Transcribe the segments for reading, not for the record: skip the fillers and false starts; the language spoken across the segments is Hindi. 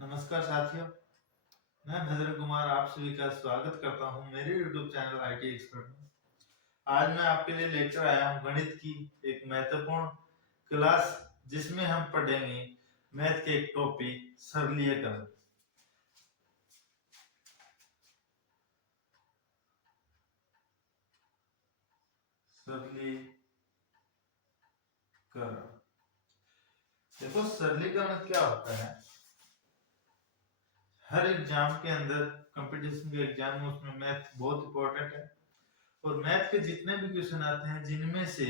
नमस्कार साथियों, मैं भद्र कुमार आप सभी का स्वागत करता हूं मेरे YouTube चैनल आईटी एक्सपर्ट में। आज मैं आपके लिए लेकर आया हूं गणित की एक महत्वपूर्ण क्लास, जिसमें हम पढ़ेंगे मैथ के एक टॉपिक सरलीकरण। देखो, सरलीकरण क्या होता है। हर एग्जाम के अंदर, कंपटीशन के एग्जाम में, उसमें मैथ बहुत इंपॉर्टेंट है और मैथ के जितने भी क्वेश्चन आते हैं, जिनमें से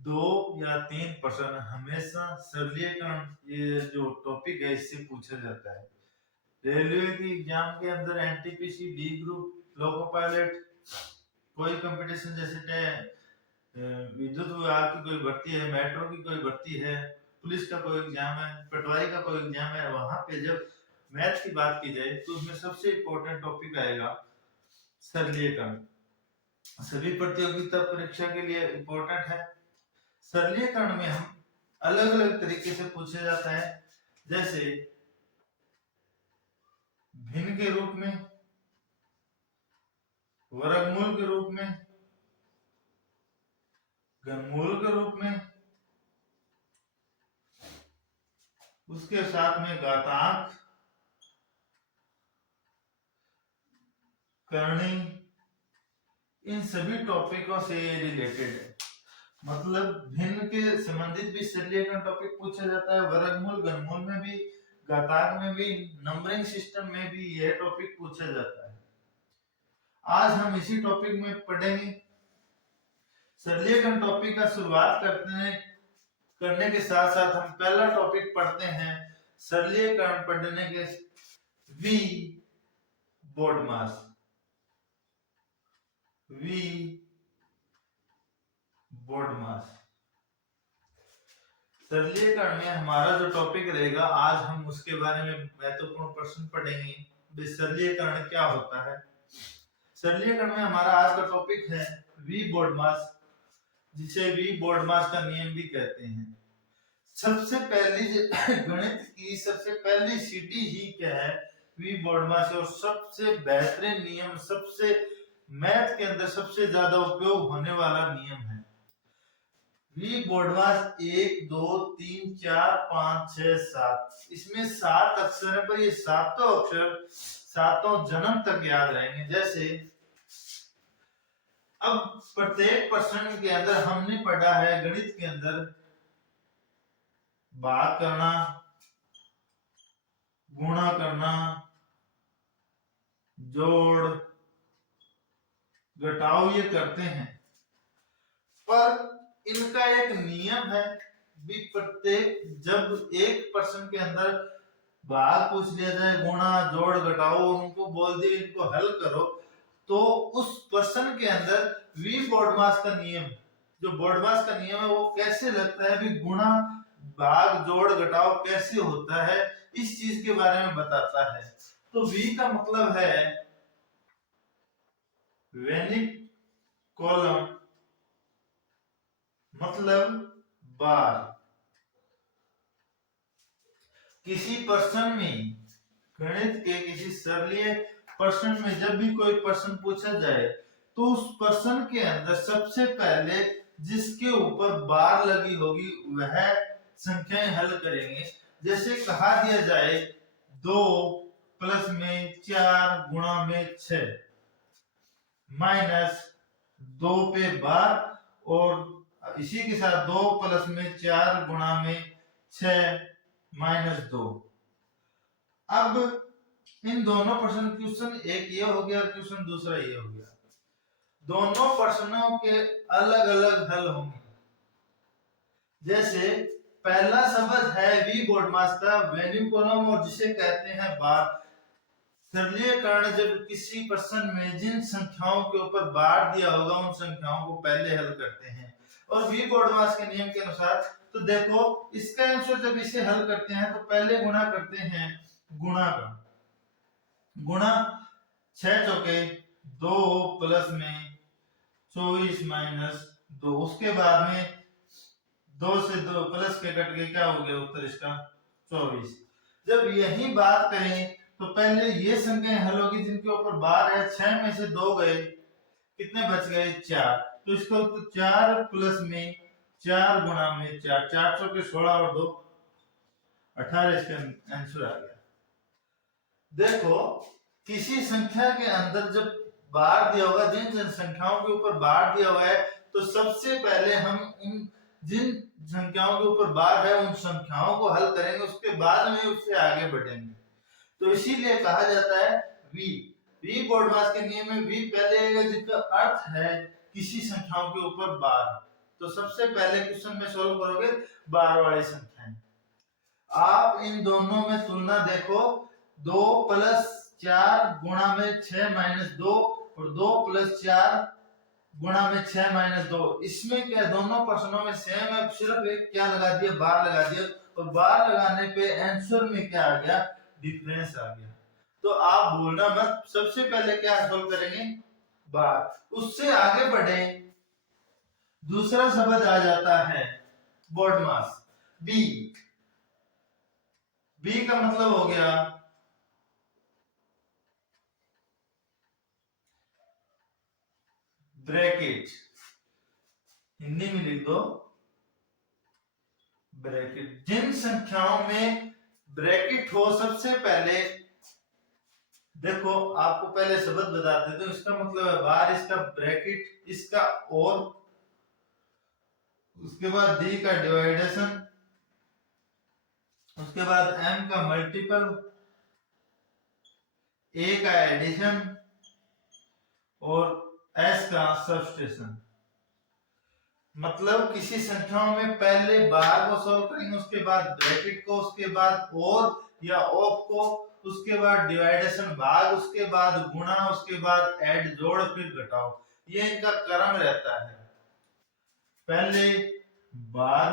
2 या 3 प्रश्न हमेशा सरलीकरण, ये जो टॉपिक है, इससे पूछा जाता है। रेलवे की एग्जाम के अंदर NTPC, D group, loco pilot, कोई कंपटीशन जैसे विद्युत विभाग की कोई भर्ती है, मेट्रो की कोई भर्ती है, पुलिस का कोई एग्जाम है, पटवारी का कोई एग्जाम है, वहां पे जब मैथ की बात की जाए तो उसमें सबसे इंपॉर्टेंट टॉपिक आएगा सरलीकरण। सभी प्रतियोगिता परीक्षा के लिए इंपॉर्टेंट है। सरलीकरण में हम अलग अलग तरीके से पूछा जाता है, जैसे भिन्न के रूप में, वर्गमूल के रूप में, घनमूल के रूप में, उसके साथ में घातांक, करनी, इन सभी टॉपिकों से रिलेटेड है। मतलब भिन्न के संबंधित भी सरलीकरण टॉपिक पूछा जाता है, वर्गमूल, घनमूल में भी, घातांक में भी, नंबरिंग सिस्टम में भी यह टॉपिक पूछा जाता है। आज हम इसी टॉपिक में पढ़ेंगे। सरलीकरण टॉपिक का शुरुआत करने के साथ साथ हम पहला टॉपिक पढ़ते हैं सरलीकरण पढ़ने के वी बोर्डमास। वी बोर्डमास सरलीकरण में हमारा जो टॉपिक रहेगा, आज हम उसके बारे में महत्वपूर्ण प्रश्न पढ़ेंगे। सरलीकरण क्या होता है। सरलीकरण में हमारा आज का टॉपिक है वी बोर्डमास, जिसे वी बोर्डमास का नियम भी कहते हैं। सबसे पहली गणित की सबसे पहली सीढ़ी ही क्या है, वी बोर्डमास, और सबसे बेहतरीन नियम, सबसे मैथ के अंदर सबसे ज्यादा उपयोग होने वाला नियम है वी बोर्डमास। 1 2 3 4 5 6 7, इसमें 7 अक्षर है, पर ये सातों अक्षर सातों जन्म तक याद रहेंगे। जैसे अब प्रत्येक प्रश्न के अंदर हमने पढ़ा है गणित के अंदर भाग करना, गुणा करना, जोड़ घटाव, ये करते हैं, पर इनका एक नियम है भी। प्रत्येक जब एक प्रश्न के अंदर भाग पूछ लिया जाए, गुणा जोड़ घटाओ, उनको बोल दिए इनको हल करो, तो उस प्रश्न के अंदर वी बोर्डमास का नियम, जो बोर्डमास का नियम है, वो कैसे लगता है भी, गुणा भाग जोड़ घटाव कैसे होता है, इस चीज के बारे में बताता है। तो वी का मतलब है वेनिक कॉलम, मतलब बार। किसी प्रश्न में, गणित के किसी सरलीय प्रश्न में जब भी कोई प्रश्न पूछा जाए, तो उस प्रश्न के अंदर सबसे पहले जिसके ऊपर बार लगी होगी वह संख्याएं हल करेंगे। जैसे कहा दिया जाए 2 प्लस में 4 गुणा में 6 माइनस 2 पे बार, और इसी के साथ 2 प्लस में 4 गुणा में 6 माइनस 2। अब इन दोनों प्रश्न, क्वेश्चन एक ये हो गया और क्वेश्चन दूसरा ये हो गया, दोनों प्रश्नों के अलग अलग हल होंगे। जैसे पहला शब्द है वी बोर्डमास का वेन्यू कॉलम, और जिसे कहते हैं बार। सरलीकरण जब किसी प्रश्न में जिन संख्याओं के ऊपर बार दिया होगा, उन संख्याओं को पहले हल करते हैं। और वी बोर्डमास के नियम के अनुसार, तो देखो इसका आंसर जब इसे हल करते हैं तो पहले गुणा करते हैं, गुणा का गुणा 6 चौके 2 प्लस में 24 माइनस 2, उसके बाद में 2 से 2 प्लस के कट के क्या हो गया उत्तर इसका 24। जब यही बात करें तो पहले ये संख्याएं हल होगी जिनके ऊपर बार है, 6 में से 2 गए, कितने बच गए 4। तो इसको तो 4 प्लस में 4 गुणा में 4, 4 चौके 16 और 2 18, इसका आंसर आ गया। देखो किसी संख्या के अंदर जब बार दिया होगा, जिन जिन संख्याओं के ऊपर बार दिया हुआ है, तो सबसे पहले हम उन जिन संख्याओं के ऊपर बार है उन संख्याओं को हल करेंगे, उसके बाद में उससे आगे बढ़ेंगे। तो इसीलिए कहा जाता है वी बोर्ड मास के नियम में वी पहले आएगा, जिसका अर्थ है किसी संख्याओं के ऊपर बार। तो सबसे पहले क्वेश्चन में सोल्व करोगे बार वाली संख्याएं। आप इन दोनों में तुलना देखो, 2 प्लस 4 गुणा में 6 माइनस 2 और 2 प्लस 4 गुणा में 6 माइनस 2, इसमें क्या दोनों प्रश्नों में सेम है, सिर्फ एक क्या लगा दिया, बार लगा दिया, और बार लगाने पे आंसर में क्या आ गया, डिफरेंस आ गया। तो आप भूलना मत, सबसे पहले क्या सोल्व करेंगे बार, उससे आगे बढ़े। दूसरा शब्द आ जाता है बोर्ड मास बी। बी का मतलब हो गया ब्रैकेट, हिंदी में लिख दो ब्रैकेट। जिन संख्याओं में ब्रैकेट हो, सबसे पहले देखो आपको पहले शब्द बता देते तो इसका मतलब है बार, इसका ब्रैकेट, इसका और, उसके बाद डी का डिवाइडेशन, उसके बाद m का मल्टीपल, a का एडिशन और s का सब्सट्रैक्शन। मतलब किसी संख्याओं में पहले बार को सॉल्व करेंगे, उसके बाद ब्रैकेट को, उसके बाद और या ऑफ को, उसके बाद डिवाइडेशन भाग, उसके बाद गुणा, उसके बाद ऐड जोड़, फिर घटाओ। ये इनका क्रम रहता है। पहले बार,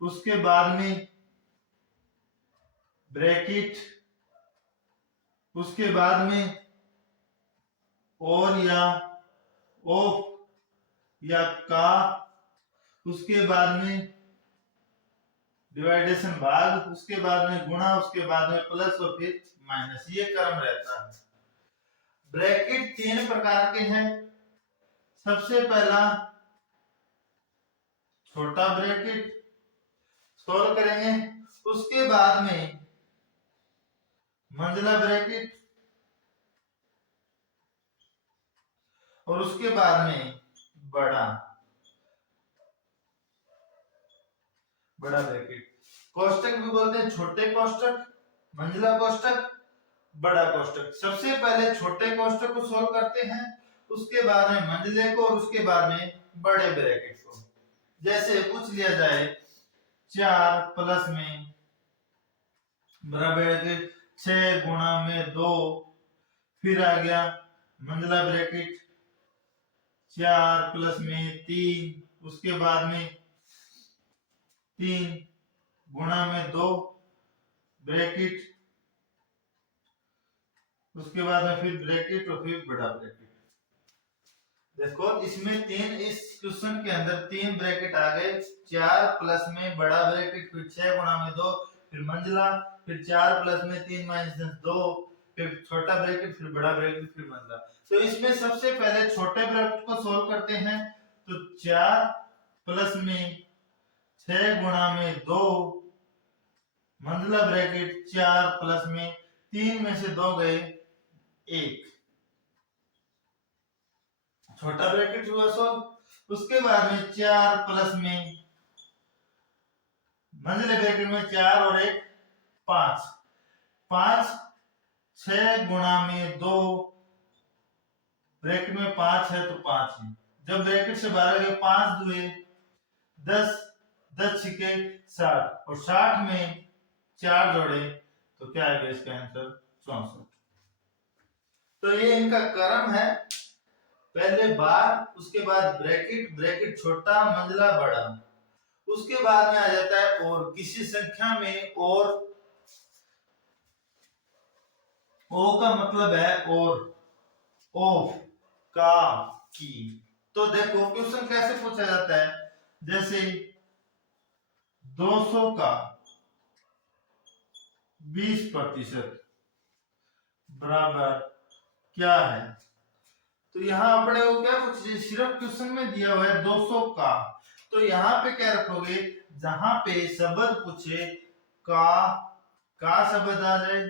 उसके बाद में ब्रैकेट, उसके बाद में और या ऑफ या का, उसके बाद में डिवाइडेशन भाग, उसके बाद में गुणा, उसके बाद में प्लस और फिर माइनस, ये क्रम रहता है। ब्रैकेट 3 प्रकार के हैं। सबसे पहला छोटा ब्रैकेट सोल्व करेंगे, उसके बाद में मंझला ब्रैकेट और उसके बाद में बड़ा ब्रैकेट। कोष्टक भी बोलते हैं, छोटे कोष्टक, मंझला कोष्टक, बड़ा कोष्टक। सबसे पहले छोटे कोष्टक को सोल्व करते हैं, उसके बाद में मंझले को और उसके बाद में बड़े ब्रैकेट को। जैसे पूछ लिया जाए 4 प्लस में बराबर 6 गुणा में 2, फिर आ गया मंझला ब्रैकेट 4 प्लस में 3, उसके बाद में 3 गुणा में 2 ब्रैकेट, उसके बाद में फिर ब्रैकेट और फिर बड़ा ब्रैकेट। देखो इसमें 3, इस क्वेश्चन के अंदर 3 ब्रैकेट आ गए, 4 प्लस में बड़ा ब्रैकेट, फिर 6 गुणा में 2, फिर मंझला, फिर 4 प्लस में 3 माइनस 2, फिर छोटा ब्रैकेट, फिर बड़ा ब्रैकेट, फिर मंझला। तो इसमें सबसे पहले छोटे ब्रैकेट को सोल्व करते हैं। तो 4 प्लस में 6 गुणा में 2 मंझला ब्रैकेट, 4 प्लस में 3 में से 2 गए 1, छोटा ब्रैकेट हुआ सोल्व। उसके बाद में 4 प्लस में मंझले ब्रैकेट में 4 और 1 5, 5 6 गुणा में 2 ब्रैकेट में 5 है तो 5 है। जब ब्रैकेट से बाहर गए 5 दुए 10, 10 छिके 60 और 60 में 4 जोड़े तो क्या आएगा इसका आंसर 64। तो ये इनका क्रम है, पहले बार, उसके बाद ब्रैकेट, ब्रैकेट छोटा, मंझला, बड़ा। उसके बाद में आ जाता है और, किसी संख्या में और, ओ का मतलब है और, ऑफ, का, की। तो देखो क्वेश्चन कैसे पूछा जाता है, जैसे 200 का 20% बराबर क्या है। तो यहाँ अपने को क्या कुछ सिर्फ क्वेश्चन में दिया हुआ है 200 का, तो यहाँ पे क्या रखोगे, जहां पे शब्द पूछे का शब्द आ जाए,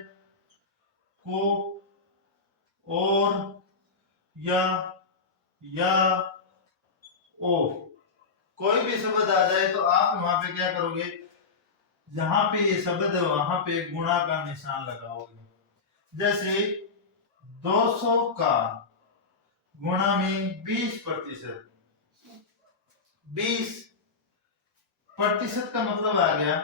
को, और, या ओ, कोई भी शब्द आ जाए तो आप वहां पे क्या करोगे, जहां पे ये शब्द है वहां पे गुणा का निशान लगाओगे। जैसे 200 का गुणा में 20%, 20% का मतलब आ गया,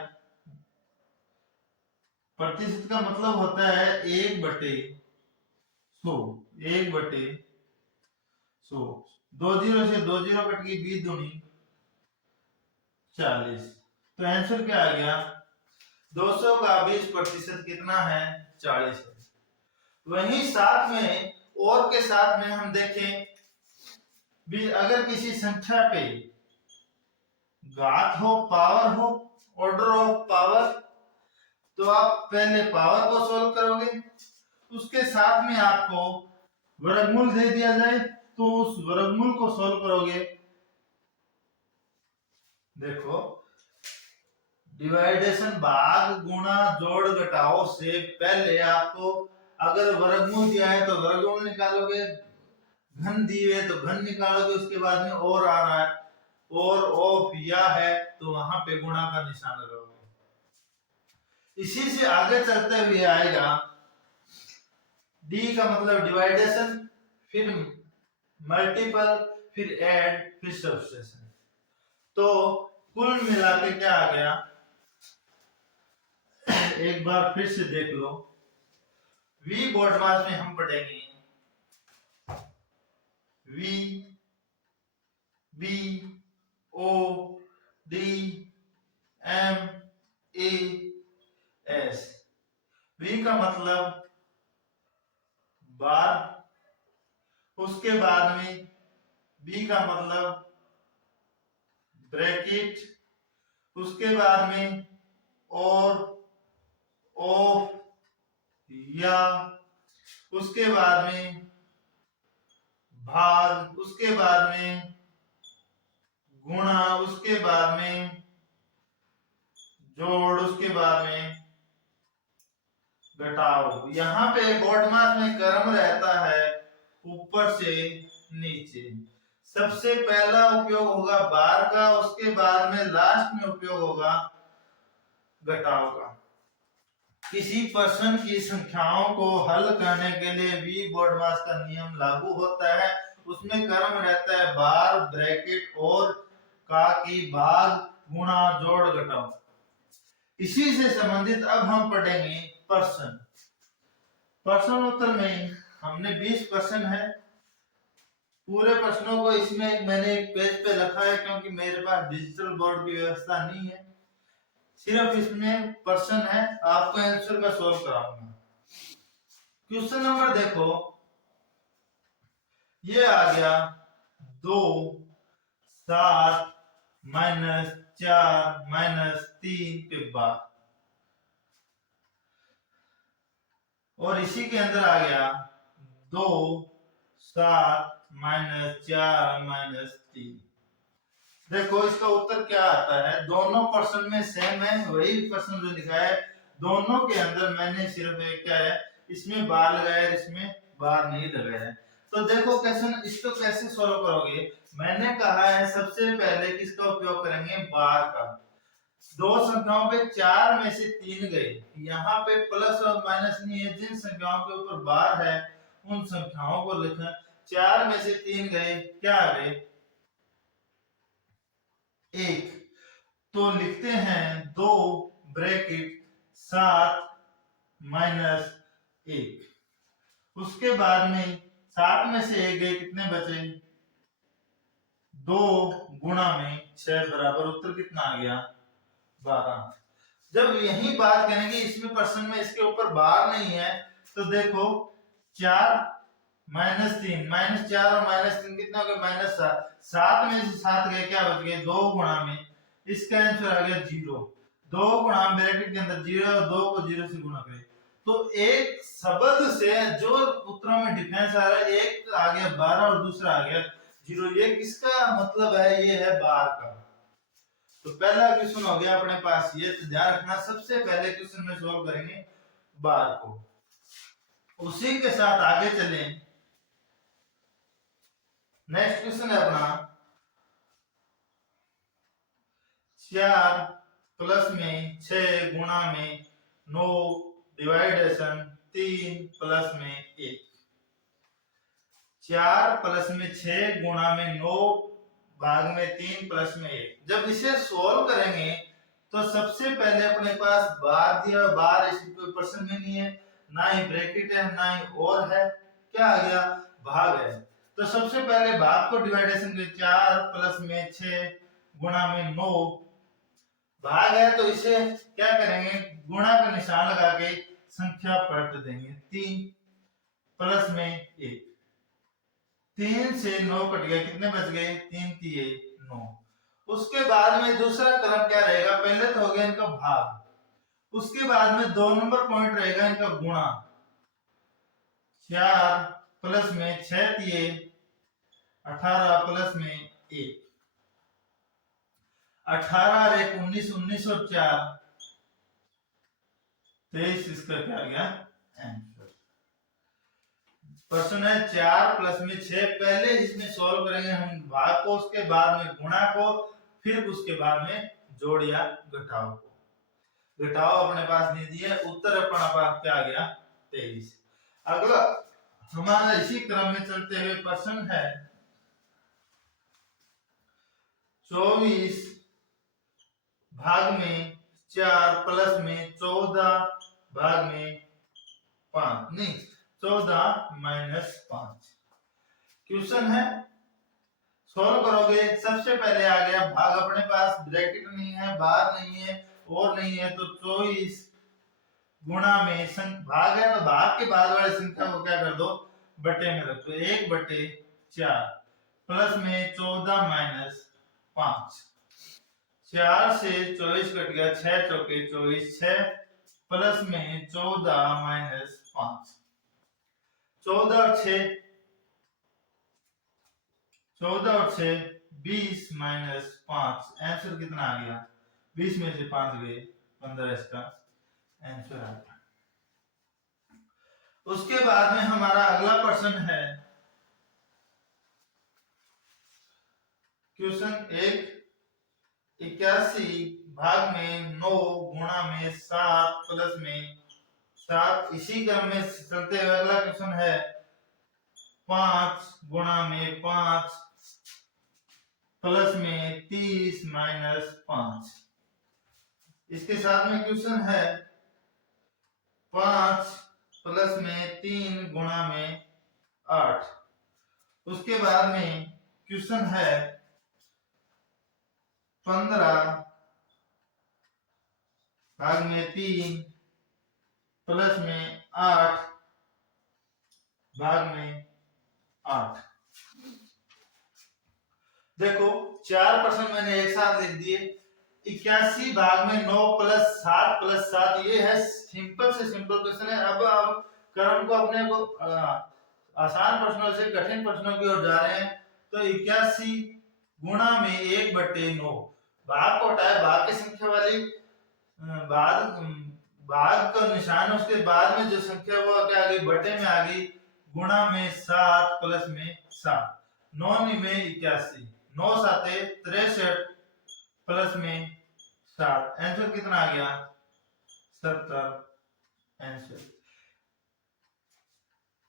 प्रतिशत का मतलब होता है 1/100, 1/100। 2 जीरो से 2 जीरो कट गई, 20 दूनी 40। तो आंसर क्या आ गया, 200 का 20% कितना है, 40 है। वहीं साथ में और के साथ में हम देखें भी, अगर किसी संख्या पे घात हो, पावर हो, ऑर्डर ऑफ पावर, तो आप पहले पावर को सॉल्व करोगे, उसके साथ में आपको वर्गमूल दे दिया जाए तो उस वर्गमूल को सॉल्व करोगे। देखो, डिवाइडेशन भाग गुणा जोड़ घटाओ से पहले आपको अगर वर्गमूल दिया है तो वर्गमूल निकालोगे, घन दिए तो घन निकालोगे, उसके बाद में और आ रहा है और ऑफ या है तो वहां पे गुणा का निशान लगाओगे। इसी से आगे चलते हुए आएगा डी का मतलब डिवाइडेशन, फिर मल्टीपल, फिर ऐड, फिर सब्सट्रैक्शन। तो कुल मिला के क्या आ गया, एक बार फिर से देख लो। वी बोर्ड मास में हम पढ़ेंगे V, B, O, D, M, A, S. V का मतलब बार, उसके बाद में बी का मतलब ब्रैकेट, उसके बाद में और, ऑफ, या, उसके बाद में भाग, उसके बाद में गुणा, उसके बाद में जोड़, उसके बाद में घटाओ। यहाँ पे बोर्ड मास में क्रम रहता है ऊपर से नीचे। सबसे पहला उपयोग होगा बार का, उसके बाद में लास्ट में उपयोग होगा घटाओ का। किसी प्रश्न की संख्याओं को हल करने के लिए वी बोर्ड मास का नियम लागू होता है। उसमें क्रम रहता है बार, ब्रैकेट और का की भाग, गुणा, जोड़, घटाओ। इसी से संबंधित अब हम पढ़ेंगे प्रश्न। प्रश्न उत्तर में हमने 20 प्रश्न है। पूरे प्रश्नों को इसमें मैंने एक पेज पे रखा है क्योंकि मेरे पास डिजिटल बोर्ड की व्यवस्था नहीं है, सिर्फ इसमें प्रश्न है, आपको आंसर मैं सॉल्व कराऊंगा। क्वेश्चन नंबर देखो, ये आ गया 2, 7, -4, -3 पे बार, और इसी के अंदर आ गया 2, 7, -4, -3। देखो इसका उत्तर क्या आता है, दोनों प्रश्न में सेम है, वही प्रश्न जो लिखा है, दोनों के अंदर मैंने सिर्फ एक क्या है, इसमें बार लगाया है, इसमें बार नहीं लगाया है। तो देखो क्वेश्चन, इसको कैसे सॉल्व करोगे। मैंने कहा है सबसे पहले किसका उपयोग करेंगे, बार का। दो संख्याओं पे 4 में से 3 गए, यहाँ पे प्लस और माइनस नहीं है, जिन संख्याओं के ऊपर बार है उन संख्याओं को लिखना। 4 में से 3 गए, क्या आ गए, 1। तो लिखते हैं 2 ब्रैकेट 7 -1। उसके बाद में 7 में से 1 गए, कितने बचे, 2 गुणा में 6 बराबर उत्तर कितना आ गया, 12। जब यही बात करेंगे, इसमें प्रश्न में इसके ऊपर बार नहीं है, तो देखो 4 -3, -4 और -3 कितना हो गया, -7। 7 में से 7 गए, क्या बच गए, 2 गुणा में, इसका आंसर आ गया 0। दो गुणा ब्रैकेट के अंदर 0 और 2 को 0 से गुणा करें तो एक शब्द से जो उत्तरों में डिफरेंस आ रहा है, एक आ गया 12 और दूसरा आ गया 0। ये किसका मतलब है? ये है बार का। तो पहला क्वेश्चन हो गया अपने पास ये। तो ध्यान रखना, सबसे पहले क्वेश्चन में सॉल्व करेंगे बार को। उसी के साथ आगे चलें। नेक्स्ट क्वेश्चन है अपना 4 प्लस में 6 गुणा में 9 डिवाइडेशन 3 प्लस में 1। 4 प्लस में 6 गुणा में 9 भाग में 3 प्लस में 1। जब इसे सोल्व करेंगे तो सबसे पहले अपने पास बार दिया, बार इसमें कोई प्रश्न में नहीं है, ना ही ब्रैकेट है ना ही और है, क्या आ गया? भाग है। तो सबसे पहले भाग को डिवाइडेशन के 4 प्लस में 6 गुणा में 9 भाग है, तो इसे क्या करेंगे? गुणा का निशान लगा के संख्या पलट देंगे। 3 प्लस में 1। 3 से 9 कट गया, कितने बच गए? 3 3 9। उसके बाद में दूसरा क्रम क्या रहेगा? पहले तो हो गया इनका भाग, उसके बाद में 2 नंबर पॉइंट रहेगा इनका गुणा। 4 प्लस में 6 दिए 18 प्लस में 1। 18 और 1 19, 19 और 4 23। इसका क्या गया? आंसर। प्रश्न है 4 प्लस में 6। पहले इसमें सॉल्व करेंगे हम भाग को, उसके बाद में गुणा को, फिर उसके बाद में जोड़ या घटाव को। घटाव अपने पास नहीं दिया, उत्तर अपना पास क्या आ गया? 23। अगला हमारा इसी क्रम में चलते हुए प्रश्न है 24 भाग में 4 प्लस में 14 भाग में 5, नहीं 14 माइनस 5। क्वेश्चन है, सोल्व करोगे। सबसे पहले आ गया भाग, अपने पास ब्रैकेट नहीं है, बार नहीं है और नहीं है, तो 24 गुणा में भाग है तो भाग के बाद वाली संख्या को क्या कर दो? बटे में रख दो। 1/4 प्लस में 14 माइनस 5। 4 से 24 कट गया, 6 चौके 24, 6 प्लस में 14 माइनस 5। 14 और 6 20 माइनस 5। आंसर कितना आ गया? 20 में से 5 गए 15, इसका आंसर आ गया। उसके बाद में हमारा अगला प्रश्न है क्वेश्चन 81 भाग में 9 गुणा में 7 प्लस में 7। इसी क्रम में चलते हुए अगला क्वेश्चन है 5 गुणा में 5 प्लस में 30 माइनस 5। इसके साथ में क्वेश्चन है 5 प्लस में 3 गुणा में 8। उसके बाद में क्वेश्चन है 15 भाग में 3 प्लस में 8 भाग में 8। देखो 4 प्रश्न मैंने एक साथ लिख दिए। 81 भाग में 9 प्लस 7 प्लस 7, ये है सिंपल से सिंपल क्वेश्चन है। अब क्रम को अपने को आसान प्रश्नों से कठिन प्रश्नों की ओर जा रहे हैं। तो 81 गुणा में 1/9, भाग को हटाए, भाग की संख्या वाली भाग का निशान, उसके बाद में जो संख्या वो क्या आ गई? बटे में आ गई। गुणा में 7 प्लस में 7, 9 में 81, 9 7 63 प्लस में 7। आंसर कितना आ गया? 70 आंसर।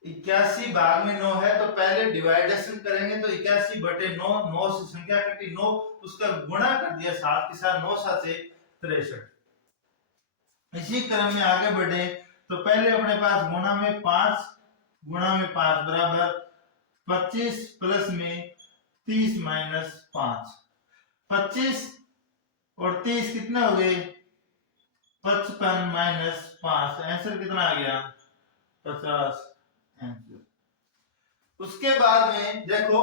81 भाग में 9 है, तो पहले डिवाइडेशन करेंगे तो 81/9, 9 से संख्या कटी 9, उसका गुणा कर दिया 7 के साथ, 9 7 63। इसी क्रम में आगे बढ़े तो पहले अपने पास गुणा में 5 बराबर 25 प्लस में 30 माइनस 5। 25 और 30 कितने हो गए? 55 माइनस 5। आंसर कितना आ गया? 50 आंसर। उसके बाद में देखो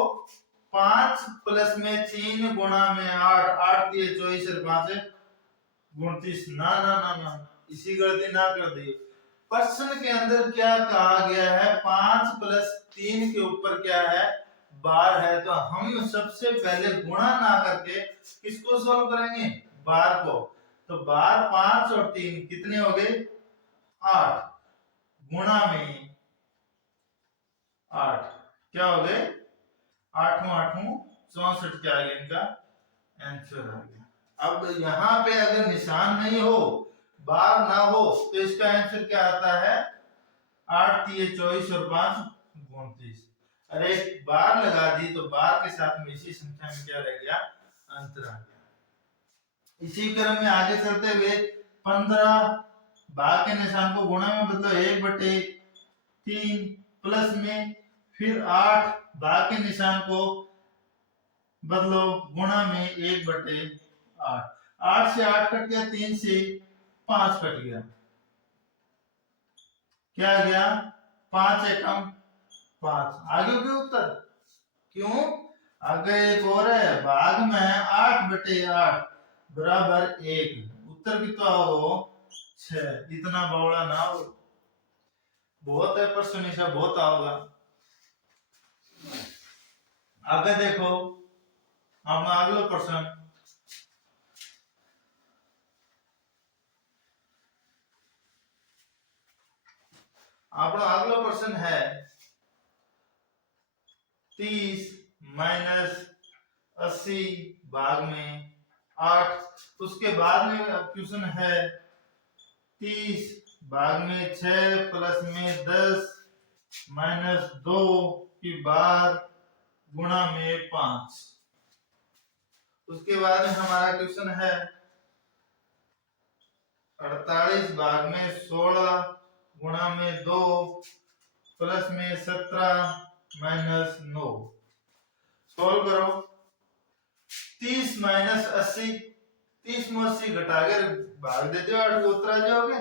5 प्लस में 3 गुणा में 8, 8 दिए 24 और 5 29। ना ना ना ना, इसी गलती ना कर दी। प्रश्न के अंदर क्या कहा गया है, 5 प्लस 3 के ऊपर क्या है, बार है। तो हम सबसे पहले गुणा ना करके किसको सॉल्व करेंगे, बार को। तो बार 5 और 3 कितने हो गए, 8, गुणा में 8 क्या हो गए, 8 8 64 क्या आ गया, इनका आंसर आ गया। अब यहाँ पे अगर निशान नहीं हो, बार ना हो, तो इसका आंसर क्या आता है, 8 3 24 और 5 29। अरे बार लगा दी तो बार के साथ में इसी संख्या में क्या रह गया, अंतर आ गया। इसी क्रम में आगे चलते हुए 15 भाग के निशान को गुणा में बदलो 1/3 प्लस में, फिर 8 भाग के निशान को बदलो गुणा में 1/8। 8 से 8 कट गया, 3 से 5 कट गया, क्या आ गया, 5 एकम 5। आगे के उत्तर क्यों, आगे एक और है, भाग में 8/8 बराबर 1, उत्तर कितना हो, 6। इतना बौड़ा ना हो, बहुत है प्रश्न निशा बहुत आओगा। आगे देखो, अपना अगला प्रश्न, अपना अगला प्रश्न है 30 माइनस 80 भाग में 8। उसके बाद में क्वेश्चन है 30 भाग में 6 प्लस में 10 माइनस 2 की बार गुणा में 5। उसके बाद में हमारा क्वेश्चन है 48 भाग में 16 गुणा में 2 प्लस में 17 माइनस 9। सॉल्व करो। 30 माइनस 80, 30 में 80 घटा कर भाग देते हो 8 को, उत्तर आ जाओगे,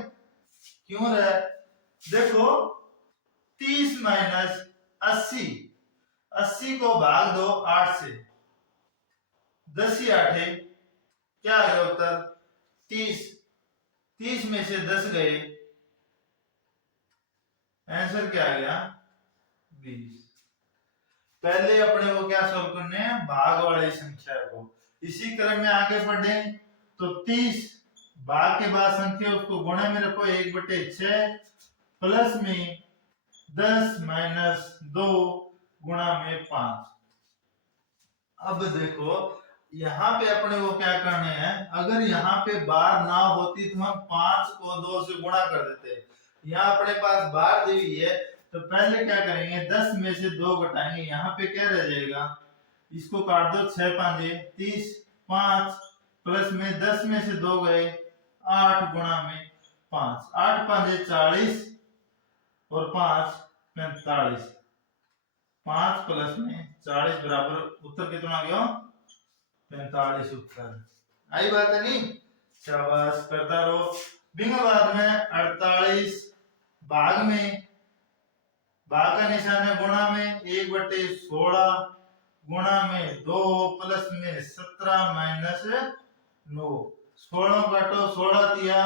क्यों रहा, देखो 30 माइनस 80, 80 को भाग दो 8 से, 10 ही 8 है, क्या आ गया उत्तर 30। 30 में से 10 गए, आंसर क्या आ गया 20। पहले अपने को क्या सॉल्व करने हैं, भाग वाली संख्या को। इसी क्रम में आगे बढ़े तो 30 भाग के बाद संख्या उसको गुणा में रखो 1/6 प्लस में 10 माइनस 2 गुणा में 5। अब देखो यहाँ पे अपने को क्या करने हैं, अगर यहाँ पे बार ना होती तो हम 5 को 2 से गुणा कर देते। यहाँ अपने पास बार दी हुई है, तो पहले क्या करेंगे, 10 में से 2 घटाएंगे, यहाँ पे क्या रह जाएगा, इसको काट दो, 6 5 30, 5 प्लस में 10 में से 2 गए, 8 गुणा में 5, 8 5 40 और 5 45, 5 प्लस में 40 बराबर उत्तर कितना आ गया 45। उत्तर आई बात है नहीं, शाबाश, करता रहो। बिंग बाद में 48 भाग में, भाग का निशान है गुणा में 1/16 गुणा में 2 प्लस में 17 माइनस 9। 16 काटो, 16 दिया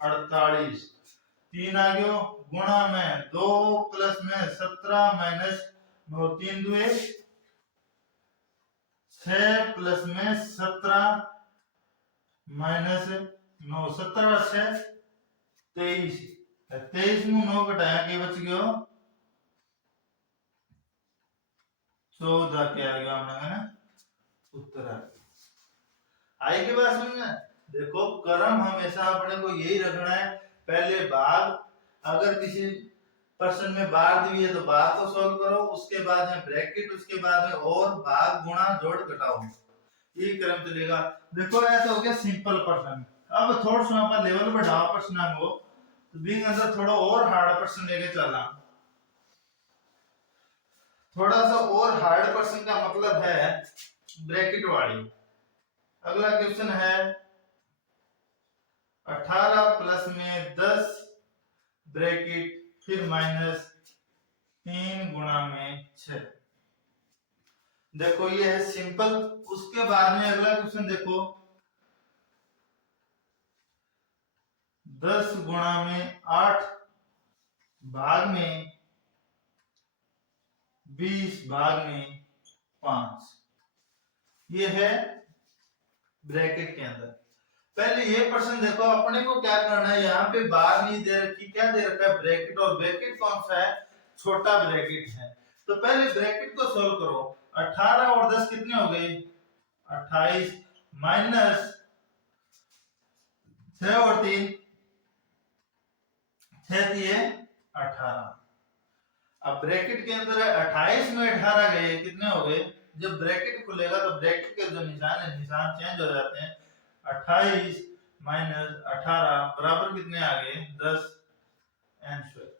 48, 3 आ गयो गुणा में 2 प्लस में 17 माइनस 9, 3 दुए 6 प्लस में 17 माइनस 9, 17 से 23, 23 में 9 घटाया के बच गयो 14 के आ गया हमने उत्तर आ गया। आई के बाद समझ में, देखो क्रम हमेशा अपने को यही रखना है, पहले भाग, अगर किसी प्रश्न में बार दी हुई है तो बार को सॉल्व करो, उसके बाद में ब्रैकेट, उसके बाद में और भाग गुणा जोड़ घटाओ, ये क्रम चलेगा। देखो ऐसा हो गया सिंपल प्रश्न। अब थोड़ा सा अपन लेवल बढ़ाओ प्रश्न को, तो बिंग अंदर थोड़ा और हार्ड प्रश्न लेके चला, थोड़ा सा और हार्ड प्रश्न का मतलब है ब्रैकेट वाली। अगला क्वेश्चन है 18 प्लस में 10 ब्रैकेट फिर माइनस 3 गुणा में 6। देखो ये है सिंपल। उसके बाद में अगला क्वेश्चन देखो 10 गुणा में 8 भाग में 20 भाग में 5। ये है ब्रैकेट के अंदर। पहले ये प्रश्न देखो, अपने को क्या करना है, यहाँ पे बार नहीं दे रखी, क्या दे रखा है, ब्रैकेट। और ब्रैकेट कौन सा है, छोटा ब्रैकेट है। तो पहले ब्रैकेट को सोल्व करो। 18 और 10 कितने हो गए, 28 माइनस 6 और 3 6 दिए 18। अब ब्रैकेट के अंदर 28 में 18 गए, कितने हो गए। जब ब्रैकेट खुलेगा तो ब्रैकेट के जो निशान है, निशान चेंज हो जाते हैं। 28 माइनस 18 बराबर कितने आ गए, 10 आंसर।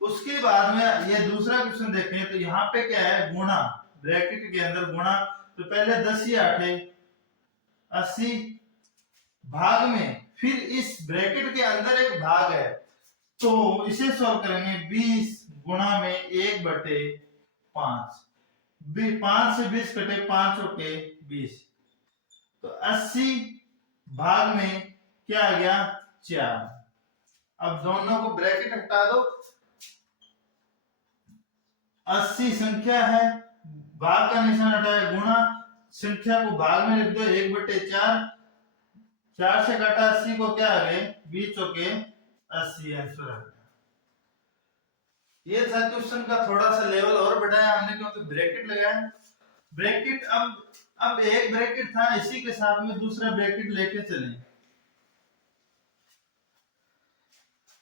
उसके बाद में ये दूसरा क्वेश्चन देखें तो यहाँ पे क्या है, गुणा। ब्रैकेट के अंदर गुणा, तो पहले 10 या 8 80 भाग में, फिर इस ब्रैकेट के अंदर एक भाग है तो इसे सॉल्व करेंगे। 20 गुणा में 1/5, 5 से 20 कटे 5 होके 20, तो 80 भाग में क्या आ गया, 4। अब दोनों को ब्रैकेट हटा दो। 80 संख्या है, भाग का निशान हटाया, गुणा, संख्या को भाग में लिख दो 1/4, 4 से काटा 80 को, क्या आ गए 20 होके 80 आंसर आ गया। ये था क्वेश्चन का थोड़ा सा लेवल और बढ़ाया हमने, क्योंकि ब्रैकेट लगाया। ब्रैकेट अब एक ब्रैकेट था, इसी के साथ में दूसरा ब्रैकेट लेके चले।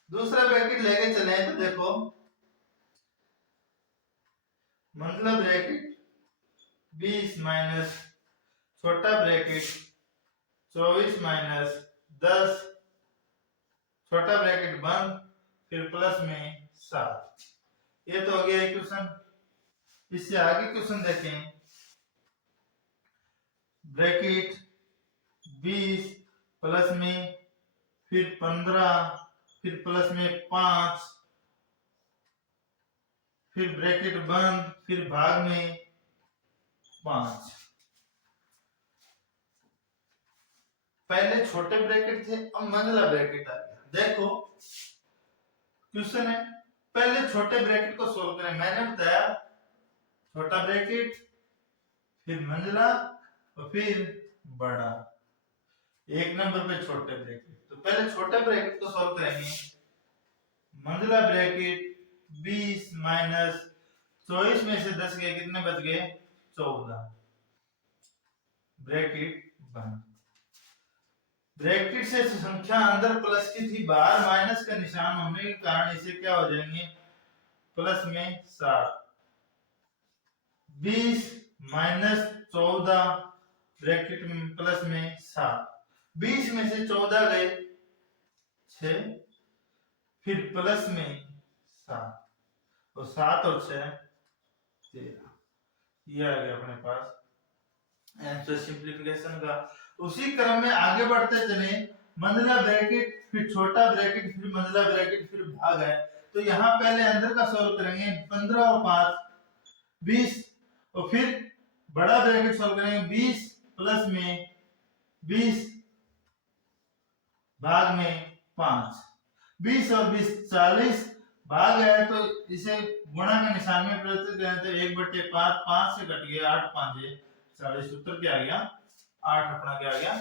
दूसरा ब्रैकेट लेके चले तो देखो, मतलब ब्रैकेट 20 माइनस छोटा ब्रैकेट 24 माइनस 10 छोटा ब्रैकेट बंद, फिर प्लस में 7। ये तो हो गया क्वेश्चन। इससे आगे क्वेश्चन देखें। ब्रैकेट 20 प्लस में फिर 15 फिर प्लस में 5 फिर ब्रैकेट बंद फिर भाग में 5। पहले छोटे ब्रैकेट थे, अब मंझला ब्रैकेट आ गया। देखो क्वेश्चन है, पहले छोटे ब्रैकेट को सोल्व करें। मैंने बताया छोटा ब्रैकेट फिर मंझला और फिर बड़ा। एक नंबर पे छोटे ब्रैकेट, तो पहले छोटे ब्रैकेट को सोल्व करेंगे। मंझला ब्रैकेट 20 माइनस 24 में से 10 गए, कितने बच गए 14, ब्रैकेट बंद। ब्रैकेट से संख्या अंदर प्लस की थी, बाहर माइनस का निशान होने के कारण इसे क्या हो जाएंगे, प्लस में 7। 20 माइनस 14 ब्रैकेट में प्लस में 7। 20 में से 14 गए 6, फिर प्लस में 7, और 7 और 6 13। ये आ गया अपने पास आंसर सिंप्लीफिकेशन का। उसी क्रम में आगे बढ़ते चले। मंझला ब्रैकेट फिर छोटा ब्रैकेट फिर मंझला ब्रैकेट फिर भाग है, तो यहाँ पहले अंदर का सॉल्व करेंगे। 15 और 5 20, और फिर बड़ा ब्रैकेट सॉल्व करेंगे। 20 प्लस में 20 भाग में 5, 20 और 20 40 भाग है, तो इसे गुणा के निशान में प्रस्तुत करें तो 1/5, 5 से कट गया 8 5 40, उत्तर क्या आ गया 8 अपना क्या आ गया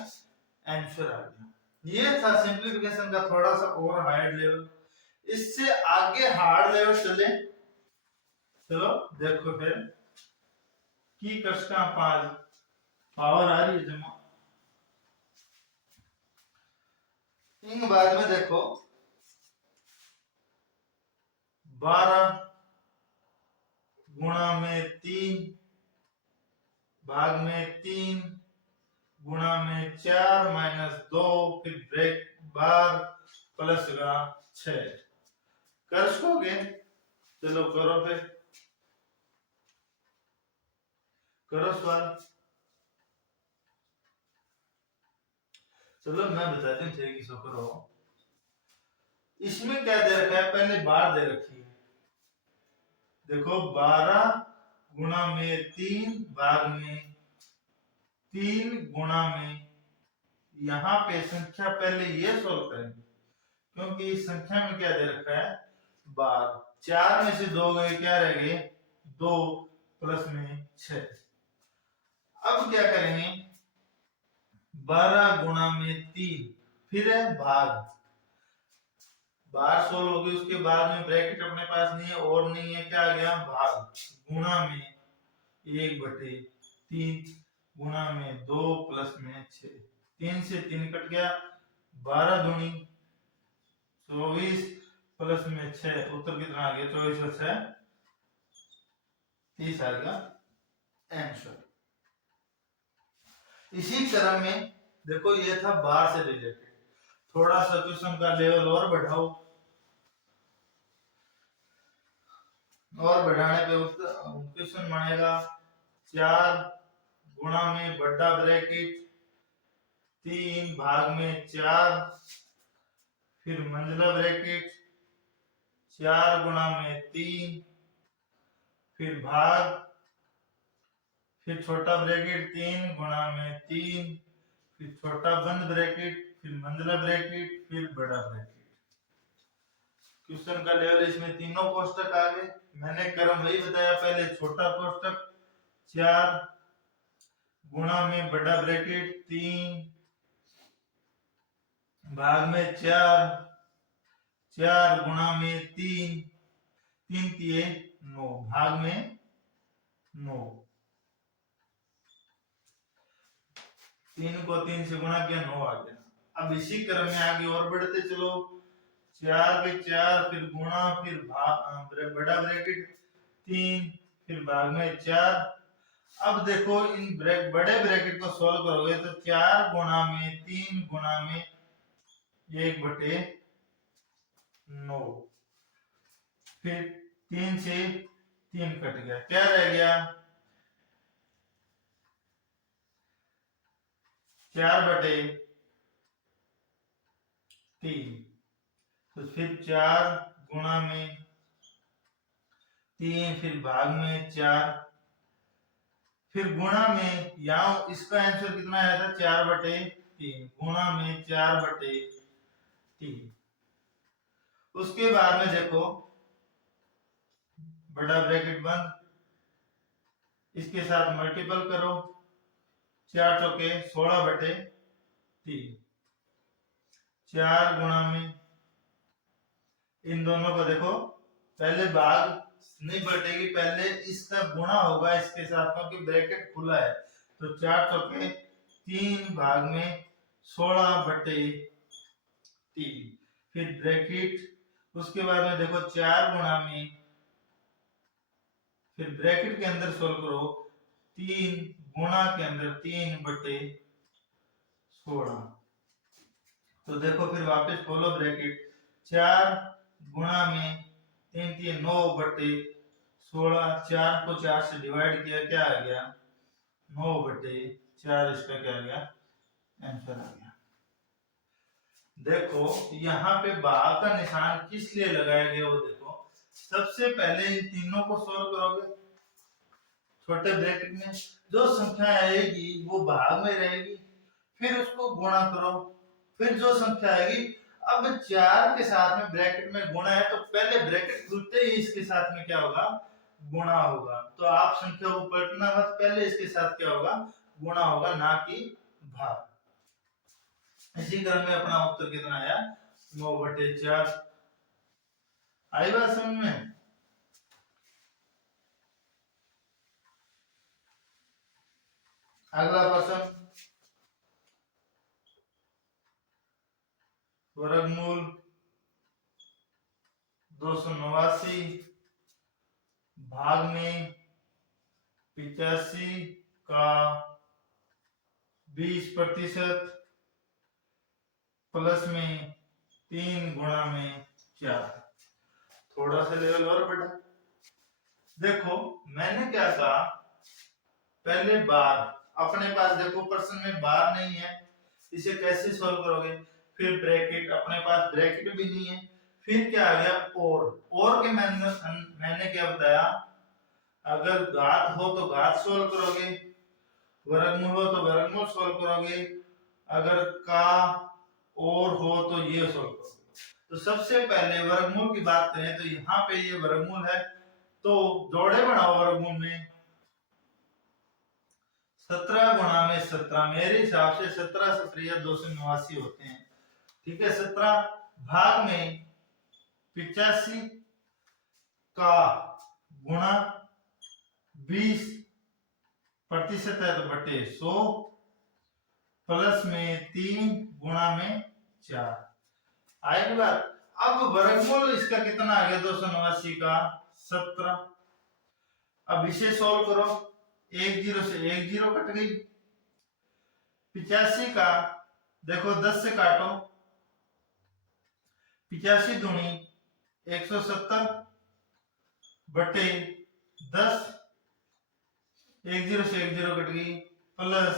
आंसर आ गया। ये था सिंप्लीफिकेशन का थोड़ा सा और हायर लेवल। इससे आगे हार्ड लेवल चले। चलो देखो फिर की कस का 5 पावर आ रही है जमा। इन बाद में देखो 12 गुणा में 3 भाग में 3 गुणा में 4 माइनस 2 फिर ब्रेक बार प्लस का 6 कर सकोगे। चलो करो फिर, करो सवाल। चलो मैं बताती हूँ थे किसको करो। इसमें क्या दे रखा है, पहले बार दे रखी है। देखो 12 गुणा में 3 भाग में 3 गुणा में, यहाँ पे संख्या पहले ये सोल्व करेंगे। क्योंकि इस संख्या में क्या दे रखा है, 12। 4 में से 2 गए, क्या रह गए, 2 प्लस में 6। अब क्या करेंगे, 12 गुणा में 3, फिर है भाग, बार 16 होगी, उसके बाद में ब्रैकेट अपने पास नहीं है और नहीं है, क्या आ गया, भाग, गुणा में 1/3, गुणा में 2 प्लस में 6, 3 से 3 कट गया, 12 दूनी 24 प्लस में 6, उत्तर कितना आ गया, 24 और 6 30 आ गया आंसर। इसी क्रम में देखो, ये था बार से रिलेटेड। थोड़ा सा क्वेश्चन का लेवल और बढ़ाओ, और बढ़ाने पे क्वेश्चन बनेगा 4 गुणा में बड़ा ब्रैकेट 3 भाग में 4, फिर मंझला ब्रैकेट 4 गुणा में 3, फिर भाग, फिर छोटा ब्रैकेट 3 गुणा में 3, फिर छोटा बंद ब्रैकेट, फिर मंझला ब्रैकेट, फिर बड़ा ब्रैकेट। क्वेश्चन का लेवल इसमें तीनों कोष्टक आ गए। मैंने क्रम वही बताया, पहले छोटा कोष्टक 4 गुणा में बड़ा ब्रैकेट 3 भाग में 4, 4 गुणा में 3, 3 तिये 9 भाग में 9, 3 को 3 से गुणा किया 9 आ गया। अब इसी क्रम में आगे और बढ़ते चलो, 4 के 4, फिर गुणा, फिर बड़ा ब्रैकेट 3, फिर भाग में 4। अब देखो, इन बड़े ब्रैकेट को सॉल्व करोगे तो 4 गुणा में 3 गुणा में 1/9, फिर 3 से 3 कट गया, क्या रह गया, 4/3, तो फिर 4 गुणा में 3, फिर भाग में 4, फिर गुणा में, यहाँ इसका आंसर कितना आया था, 4/3, गुणा में 4/3। उसके बाद में देखो, बड़ा ब्रैकेट बंद, इसके साथ मल्टीपल करो, 4 चौके 16/3, 4 गुणा में, इन दोनों को देखो, पहले भाग नहीं बटेगी, पहले इसका गुणा होगा इसके साथ, क्योंकि ब्रैकेट खुला है, तो 4 चौके 3 भाग में 16/3, फिर ब्रैकेट, उसके बाद में देखो 4 गुणा में, फिर ब्रैकेट के अंदर सोल्व करो, 3 गुणा के अंदर 3/16, तो देखो फिर वापस खोलो ब्रैकेट, 4 गुणा में 3 3 9/16, 4 को 4 से डिवाइड किया, क्या आ गया, 9/4, इसका क्या आ गया, आंसर आ गया। देखो यहाँ पे भाग का निशान किस लिए लगाया गया, वो देखो, सबसे पहले इन तीनों को सोल्व करोगे, छोटे ब्रैकेट में जो संख्या आएगी वो भाग में रहेगी, फिर उसको गुणा करो, फिर जो संख्या आएगी, अब 4 के साथ में ब्रैकेट में गुणा है, तो पहले ब्रैकेट खुलते ही इसके साथ में क्या होगा, गुणा होगा, तो आप संख्या को पलटना मत, पहले इसके साथ क्या होगा, गुणा होगा, ना कि भाग। इसी क्रम में अपना उत्तर कितना आया, 9/4। आई बात समझ में? अगला प्रश्न, वर्गमूल 289 भाग में 85 का 20% प्लस में 3 गुणा में 4। थोड़ा सा लेवल और बढ़ा। देखो मैंने क्या कहा, पहले बार, अपने पास देखो प्रश्न में बार नहीं है, इसे कैसे सॉल्व करोगे, फिर ब्रैकेट, अपने पास ब्रैकेट भी नहीं है, फिर क्या आ गया, और के मैंने क्या बताया, अगर घात हो तो घात सोल्व करोगे, वर्गमूल हो तो वर्गमूल सोल्व करोगे, अगर का और हो तो ये सोल्व करोगे। तो सबसे पहले वर्गमूल की बात करें तो यहाँ पे ये वर्गमूल है, तो जोड़े बनाओ वर्गमूल में। 17 गुणा में 17, मेरे हिसाब से 17 सत्रिया 289 होते हैं, ठीक है। 17 भाग में 85 का गुणा 20% है तो बटे 100 प्लस में 3 गुणा में 4 आएगी बात। अब वर्गमूल इसका कितना आ गया 289 का 17। अब इसे सॉल्व करो, एक जीरो से एक जीरो कट गई। 85 का देखो 10 से काटो, 85 दूनी 170 बटे 10, एक जीरो से एक जीरो कट गई, प्लस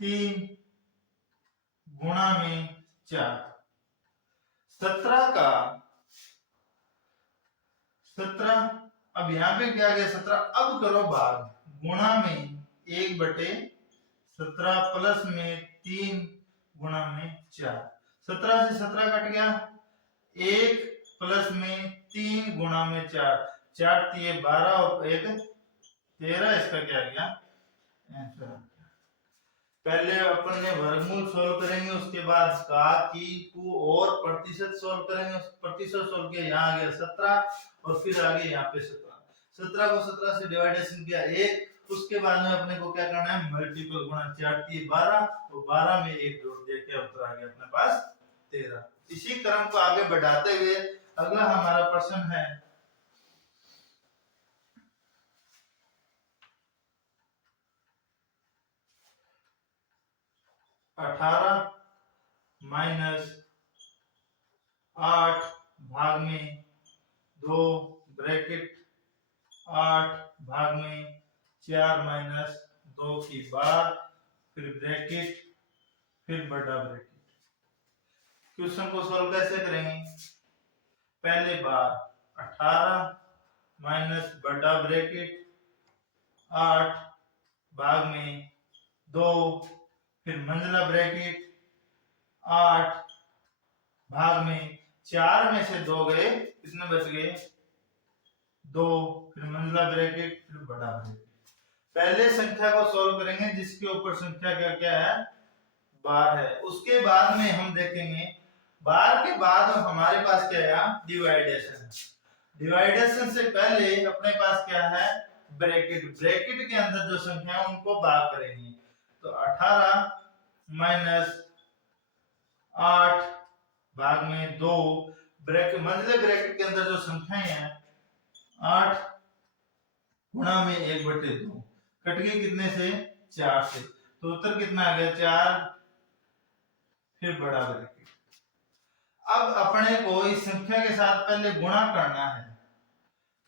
3 गुणा में 4। 17 का 17, अब यहाँ पे क्या गया 17, अब करो भाग, गुणा में 1 बटे 17 प्लस में 3 गुणा में 4। 17 से 17 कट गया, 1 प्लस में 3 गुणा में 4, 4 तिये 12 और 1 13, इसका क्या गया आंसर। पहले अपन ने वर्गमूल सॉल्व करेंगे, उसके बाद का की कु और प्रतिशत सॉल्व करेंगे। प्रतिशत सॉल्व किया, यहाँ आ गया 17 और फिर आगे यहाँ पे 17। 17 को 17 से डिवाइडेशन किया 1, उसके बाद में अपने को क्या करना है मल्टीपल गुणा, 4 तिये 12 तो 12 में 1 जोड़ दिया, क्या उत्तर आ गया अपने पास 13। इसी क्रम को आगे बढ़ाते हुए अगला हमारा प्रश्न है 18 माइनस 8 भाग में 2 ब्रैकेट 8 भाग में 4 माइनस 2 की बार, फिर ब्रैकेट, फिर बड़ा ब्रैकेट। क्वेश्चन को सॉल्व कैसे करेंगे, पहले बार 18 माइनस बड़ा ब्रैकेट 8 भाग में 2, फिर मंझला ब्रैकेट 8 भाग में 4 में से 2 गए, कितने बच गए 2, फिर मंझला ब्रैकेट, फिर बड़ा ब्रैकेट। पहले संख्या को सॉल्व करेंगे जिसके ऊपर संख्या का क्या है बार है, उसके बाद में हम देखेंगे बार के बाद हमारे पास क्या है डिवाइडेशन। डिवाइडेशन से पहले अपने पास क्या है ब्रैकेट, ब्रैकेट के अंदर जो संख्या है उनको भाग करेंगे। तो 18 माइनस 8 भाग में 2, ब्रैकेट मंझले ब्रैकेट के अंदर जो संख्याएं हैं 8 गुणा में 1 बटे 2, कट गई कितने से 4 से, तो उत्तर कितना आ गया 4, फिर बड़ा ब्रैकेट। अब अपने को इस संख्या के साथ पहले गुणा करना है,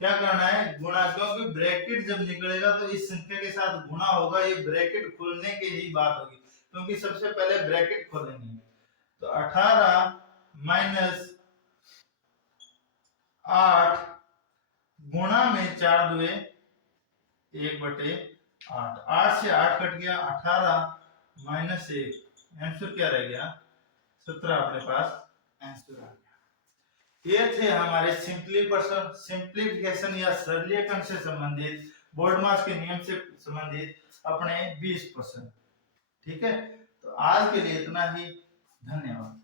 क्या करना है गुणा, क्योंकि ब्रैकेट जब निकलेगा तो इस संख्या के साथ गुणा होगा, ये ब्रैकेट खोलने की ही बात होगी, क्योंकि सबसे पहले ब्रैकेट खोलेंगे। तो 18 माइनस 8 गुणा में 4 दुए 1 बटे 8, 8 से 8 कट गया, 18 माइनस 1, आंसर क्या रह गया 17, अपने पास आंसर आ गया। ये थे हमारे सिंप्लीफिकेशन या सरलीकरण से संबंधित, बोर्ड मास के नियम से संबंधित अपने 20 प्रश्न। ठीक है, तो आज के लिए इतना ही, धन्यवाद।